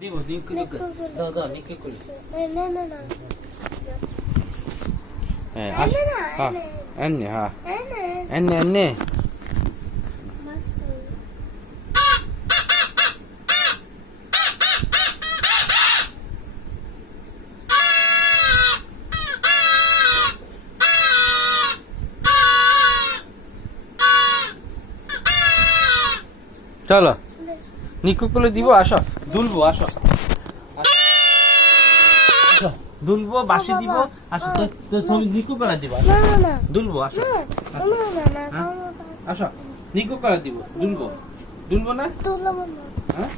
দিব নিকু দাও দাও নিকু করে না না না হ্যাঁ হ্যাঁ এনে হ্যাঁ এনে এনে চলো নিকু করে দিব আসো দুলবো আসো দুলবো বাসি দিব আসো তো তুমি নিকু করে দিবা না না না দুলবো আসো আসো নিকু করে দিব দুলবো দুলবো না তুলবো না হ্যাঁ